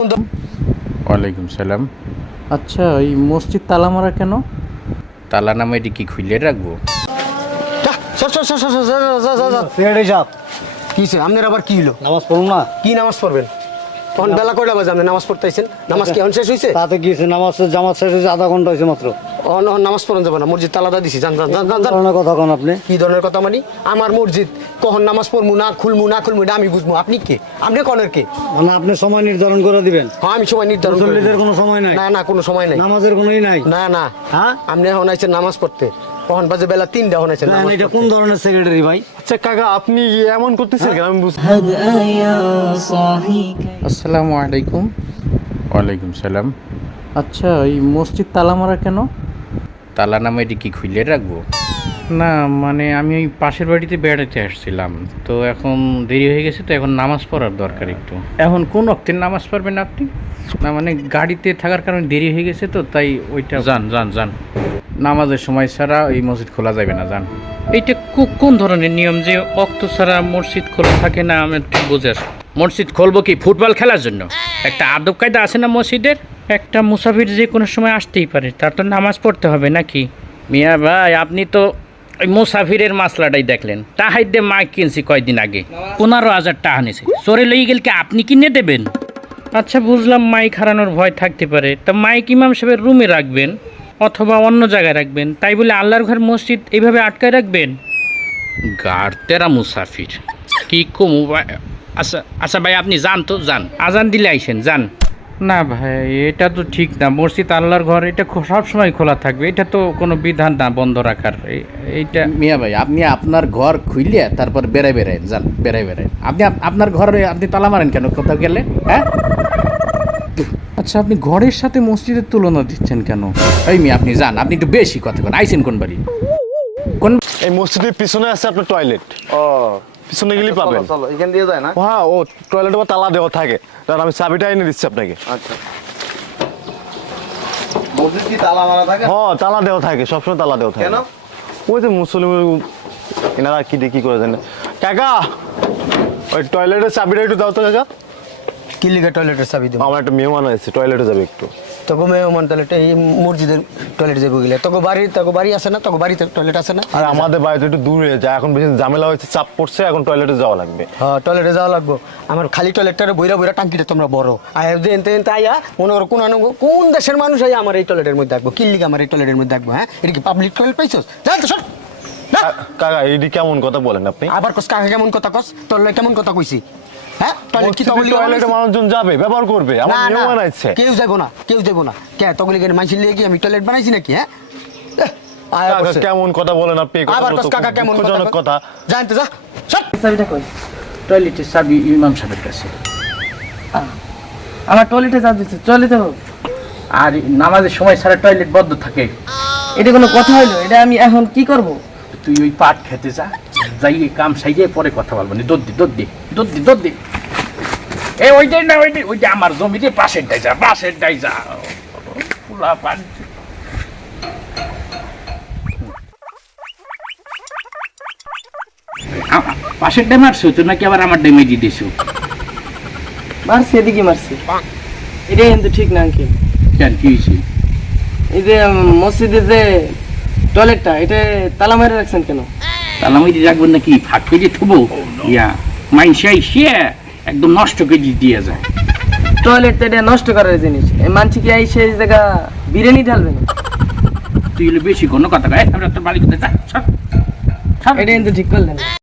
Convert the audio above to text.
ওয়ালাইকুম সালাম। আচ্ছা, এই মসজিদ তালা মারা কেন? তালা নামে এটি কি খুলে রাখবো? আপনার আবার কি হলো? নামাজ পড়ুন না। কি নামাজ পড়বেন? তখন বেলা কয়টা বাজে আপনি নামাজ পড়তেছেন? নামাজ কি এখন শেষ হয়েছে? তাতে গিয়েছে নামাজ জামাত শেষ হয়েছে, আধা ঘন্টা হয়েছে মাত্র। নামাজ পড়ন যাবে না, মসজিদ তালাদা দিছি। জান জান জান জান জান। ধরনের কথা কোন আপনি? কি ধরনের কথা মানে? আমার মসজিদ কখন নামাজ পড়মু না খুলমু এটা আমি বুঝবো। আপনি কে? আপনি কনের কে? মানে আপনি সময় নির্ধারণ করে দিবেন? হ্যাঁ, আমি সময় নির্ধারণ করি। মুসল্লিদের কোনো সময় নাই? না না, কোনো সময় নাই। নামাজের কোনোই নাই? না না। হ্যাঁ, আপনি এখন আইছেন নামাজ পড়তে, কখন বাজে বেলা 3টা এখন আইছেন নামাজ এটা পড়তে। কোন ধরনের সেক্রেটারি ভাই? আচ্ছা কাকা, আপনি এমন করতেছেন কেন? আমি বুঝতে আসসালামু আলাইকুম। ওয়ালাইকুম সালাম। আচ্ছা, এই মসজিদ তালা মারা কেন? তালা নামে এটি কি খুলে রাখবো? না মানে আমি ওই পাশের বাড়িতে বেড়াতে আসছিলাম, তো এখন দেরি হয়ে গেছে, তো এখন নামাজ পড়ার দরকার একটু। এখন কোন ওয়াক্তে নামাজ পড়বেন আপনি? না মানে গাড়িতে থাকার কারণে দেরি হয়ে গেছে, তো তাই ওইটা যান যান যান। নামাজের সময় ছাড়া এই মসজিদ খোলা যাবে না, যান। এইটা কোন ধরনের নিয়ম যে ওয়াক্ত ছাড়া মসজিদ খোলা থাকে না? আমি ঠিক বুঝে আসি। মসজিদ খুলবো কি ফুটবল খেলার জন্য? একটা আদব কায়দা আছে না মসজিদের? একটা মুসাফির যে কোনো সময় আসতেই পারে, তার তো নামাজ পড়তে হবে নাকি? মিয়া ভাই, আপনি তো ওই মুসাফিরের মাসলাটাই দেখলেন। তাহাই দিয়ে মাইক কিনছি কয়দিন আগে, 15,000 টাকা নিয়েছে। চোরে লই গেলকে আপনি কিনে দেবেন? আচ্ছা বুঝলাম, মাইক হারানোর ভয় থাকতে পারে, তা মাইক ইমাম সাহেবের রুমে রাখবেন অথবা অন্য জায়গায় রাখবেন, তাই বলে আল্লাহর ঘর মসজিদ এইভাবে আটকায় রাখবেন? গাড়তেরা মুসাফির কি কমু ভাই। আচ্ছা আচ্ছা ভাই, আপনি যান তো, যান, আজান দিলে আইসেন, যান। না ভাই, এটা তো ঠিক না। মসজিদ আল্লাহর ঘর, এটা সবসময় খোলা থাকবে, এটা তো কোনো বিধান না বন্ধ রাখার। এইটা মিয়া ভাই, আপনি আপনার ঘর খুইলে তারপর বেড়ায় যান, বেড়ায় আপনি আপনার ঘরে আপনি তালা মারেন কেন কোথাও গেলে? হ্যাঁ, আচ্ছা, আপনি ঘরের সাথে মসজিদের তুলনা দিচ্ছেন কেন? ওই মিয়া আপনি যান, আপনি একটু বেশি কথা বলেন। আইসেন কোন বাড়ি? কোন এই মসজিদের পিছনে আছে আপনার টয়লেট। ও পিছনে গেলেই পাবেন। চলো, এখান দিয়ে যায় না? হ্যাঁ, ও টয়লেটে তালা দেওয়া থাকে। কারণ আমি চাবিটা এনে দিচ্ছি আপনাকে। আচ্ছা, মসজিদ কি তালা মারা থাকে? হ্যাঁ, তালা দেওয়া থাকে, সবসময় তালা দেওয়া থাকে। কেন? ওই যে মুসলিম এনারা কি করে জানেন। কাকা, ওই টয়লেটের চাবিটা একটু দাও তো কাকা। কি লিখে টয়লেটের চাবি দেবো? আমার একটা মেহমান আছে, টয়লেটে যাবে একটু। তোকে মেহমান টয়লেট, এই মসজিদের টয়লেট যাবো গেলে তোকে বাড়ি আছে না? তোকে বাড়িতে টয়লেট আছে না? আর আমাদের বাড়িতে একটু দূরে যায়, এখন বেশি ঝামেলা হয়েছে, চাপ পড়ছে, এখন টয়লেটে যাওয়া লাগবে। হ্যাঁ, টয়লেটে যাওয়া লাগবো। আমার খালি টয়লেটটারে বইরা টাঙ্কিটা তোমরা বড় আয়া যে এনতে আয়া মনে করো কোন দেশের মানুষ আয়া আমার এই টয়লেটের মধ্যে থাকবো? কি লিখে আমার এই টয়লেটের মধ্যে থাকবো? হ্যাঁ, এটা কি পাবলিক টয়লেট পাইছস? যা তো সর। কাকা, এইটি কেমন কথা বলেন আপনি? আবার কস কাকা কেমন কথা কস? তোর কেমন কথা কইছি? হ্যাঁ, টয়লেট কি তগলি টয়লেটে মানুষজন যাবে, ব্যবহার করবে, আমার মেহমান আছে। কেউ যাবো না কে তগলি কেন মাইছিল লিয়ে কি আমি টয়লেট বানাইছি নাকি? হ্যাঁ, কাকা কেমন কথা বলেন আপনি? আবার কস কাকা কেমন কথা জানতে যা সর। চাবিটা কই? টয়লেটের চাবি ইমাম সাহেবের কাছে। আমার টয়লেটে যা দিচ্ছে, চলে যাবো। আর নামাজের সময় ছাড়া টয়লেট বন্ধ থাকে। এটা কোনো কথা হইলো? এটা আমি এখন কি করব? তুই ওই পাট খেতে যা, যাই কাম সাইডে পরে কথা বলবো না। দৌড় দি। ওইটাই না, ওইটা আমার জমিতে পাশেরটাই যা। পুরা পাট পাশের ডে মারছো তো নাকি আবার আমার ডেমে দিয়ে দিছো? মারছি, এদিকে মারছি। এটা কিন্তু ঠিক না আঙ্কেল। কেন, কি হয়েছে? এই যে মসজিদের যে টয়লেটটা, এটা তালা মেরে রাখছেন কেন? তালা মেরে রাখবেন নাকি? ফাঁক করে থুবো? ইয়া মাইনসাই সে একদম নষ্ট করে দিয়ে যায়। টয়লেট তো এটা নষ্ট করার জিনিস। এই মানছি কি এই সেই জায়গা বিরিয়ানি ঢালবে না? তুই বেশি কোনো কথা কয়, তোর বাড়ি কোথায়? এটা কিন্তু ঠিক করলেন।